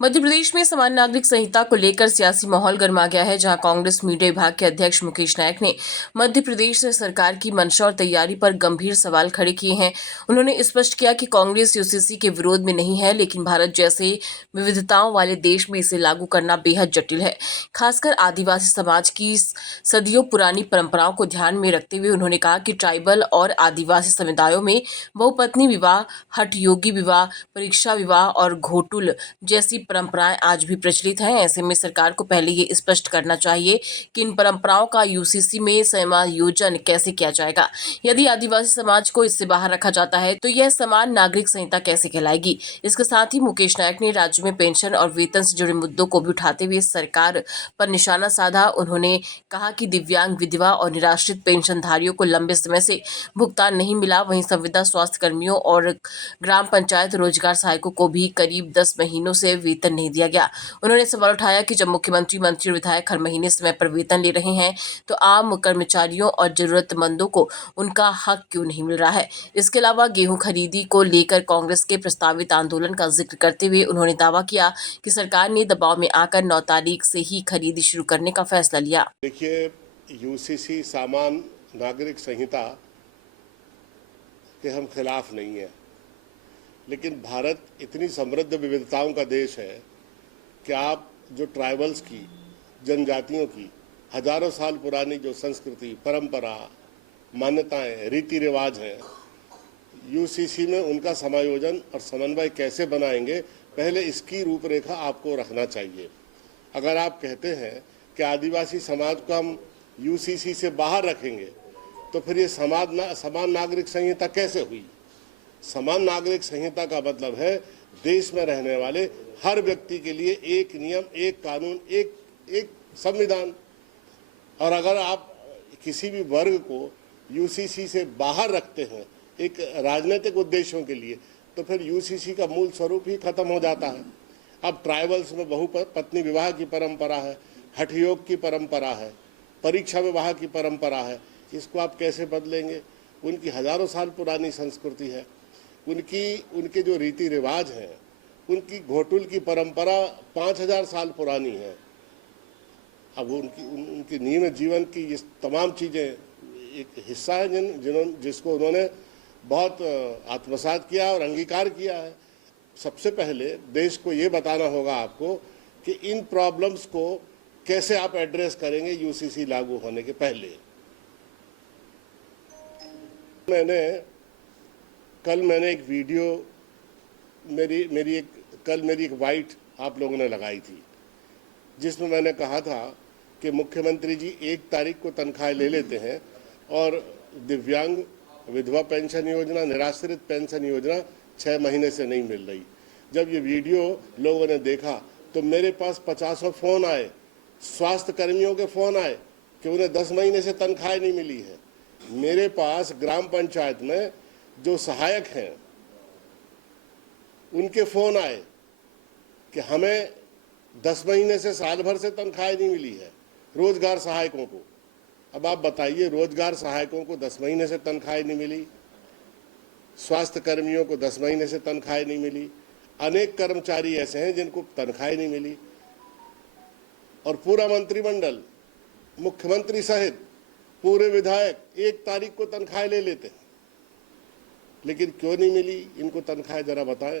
मध्य प्रदेश में समान नागरिक संहिता को लेकर सियासी माहौल गर्मा गया है, जहां कांग्रेस मीडिया विभाग के अध्यक्ष मुकेश नायक ने मध्य प्रदेश सरकार की मंशा और तैयारी पर गंभीर सवाल खड़े किए हैं। उन्होंने स्पष्ट किया कि कांग्रेस यूसीसी के विरोध में नहीं है, लेकिन भारत जैसे विविधताओं वाले देश में इसे लागू करना बेहद जटिल है। खासकर आदिवासी समाज की सदियों पुरानी परंपराओं को ध्यान में रखते हुए उन्होंने कहा कि ट्राइबल और आदिवासी समुदायों में बहुपत्नी विवाह, हठयोगी विवाह, परीक्षा विवाह और घोटुल जैसी परंपराएं आज भी प्रचलित हैं। ऐसे में सरकार को पहले ये स्पष्ट करना चाहिए कि इन परंपराओं का यूसीसी में समायोजन कैसे किया जाएगा। यदि आदिवासी समाज को इससे बाहर रखा जाता है तो यह समान नागरिक संहिता कैसे कहलाएगी। इसके साथ ही मुकेश नायक ने राज्य में पेंशन और वेतन से जुड़े मुद्दों को भी उठाते हुए सरकार पर निशाना साधा। उन्होंने कहा कि दिव्यांग, विधवा और निराश्रित पेंशनधारियों को लंबे समय से भुगतान नहीं मिला। वहीं संविदा, स्वास्थ्य कर्मियों और ग्राम पंचायत रोजगार सहायकों को भी करीब 10 महीनों से वेतन नहीं दिया गया। उन्होंने सवाल उठाया कि जब मुख्यमंत्री, मंत्री और विधायक हर महीने समय पर वेतन ले रहे हैं तो आम कर्मचारियों और जरूरतमंदों को उनका हक क्यों नहीं मिल रहा है। इसके अलावा गेहूं खरीदी को लेकर कांग्रेस के प्रस्तावित आंदोलन का जिक्र करते हुए उन्होंने दावा किया कि सरकार ने दबाव में आकर 9 तारीख से ही खरीदी शुरू करने का फैसला लिया। देखिए, यूसीसी समान नागरिक संहिता के हम खिलाफ नहीं है, लेकिन भारत इतनी समृद्ध विविधताओं का देश है कि आप जो ट्राइबल्स की, जनजातियों की हजारों साल पुरानी जो संस्कृति, परंपरा, मान्यताएं, रीति रिवाज हैं, यूसीसी में उनका समायोजन और समन्वय कैसे बनाएंगे, पहले इसकी रूपरेखा आपको रखना चाहिए। अगर आप कहते हैं कि आदिवासी समाज को हम यूसीसी से बाहर रखेंगे तो फिर ये समान नागरिक संहिता कैसे हुई। समान नागरिक संहिता का मतलब है देश में रहने वाले हर व्यक्ति के लिए एक नियम, एक कानून, एक संविधान। और अगर आप किसी भी वर्ग को यूसीसी से बाहर रखते हैं एक राजनीतिक उद्देश्यों के लिए, तो फिर यूसीसी का मूल स्वरूप ही खत्म हो जाता है। अब ट्राइबल्स में बहुपत्नी विवाह की परंपरा है, हठयोग की परंपरा है, परीक्षा विवाह की परंपरा है, इसको आप कैसे बदलेंगे। उनकी हजारों साल पुरानी संस्कृति है, उनके जो रीति रिवाज हैं, उनकी घोटुल की परंपरा 5000 साल पुरानी है। अब उनकी नियमित जीवन की ये तमाम चीज़ें एक हिस्सा है जिसको उन्होंने बहुत आत्मसात किया और अंगीकार किया है। सबसे पहले देश को ये बताना होगा आपको कि इन प्रॉब्लम्स को कैसे आप एड्रेस करेंगे यूसीसी लागू होने के पहले। कल मैंने एक वीडियो मेरी एक वाइट आप लोगों ने लगाई थी, जिसमें मैंने कहा था कि मुख्यमंत्री जी 1 तारीख को तनख्वाह ले लेते हैं और दिव्यांग, विधवा पेंशन योजना, निराश्रित पेंशन योजना 6 महीने से नहीं मिल रही। जब ये वीडियो लोगों ने देखा तो मेरे पास 50 फ़ोन आए, स्वास्थ्य कर्मियों के फ़ोन आए कि उन्हें 10 महीने से तनख्वाह नहीं मिली है। मेरे पास ग्राम पंचायत में जो सहायक हैं उनके फ़ोन आए कि हमें 10 महीने से, साल भर से तनख्वाह नहीं मिली है। रोजगार सहायकों को, अब आप बताइए, रोजगार सहायकों को 10 महीने से तनख्वाह नहीं मिली, स्वास्थ्य कर्मियों को 10 महीने से तनख्वाह नहीं मिली, अनेक कर्मचारी ऐसे हैं जिनको तनख्वाह नहीं मिली, और पूरा मंत्रिमंडल, मुख्यमंत्री सहित पूरे विधायक 1 तारीख को तनख्वाह ले लेते हैं। लेकिन क्यों नहीं मिली इनको तनख्वाह, जरा बताएं।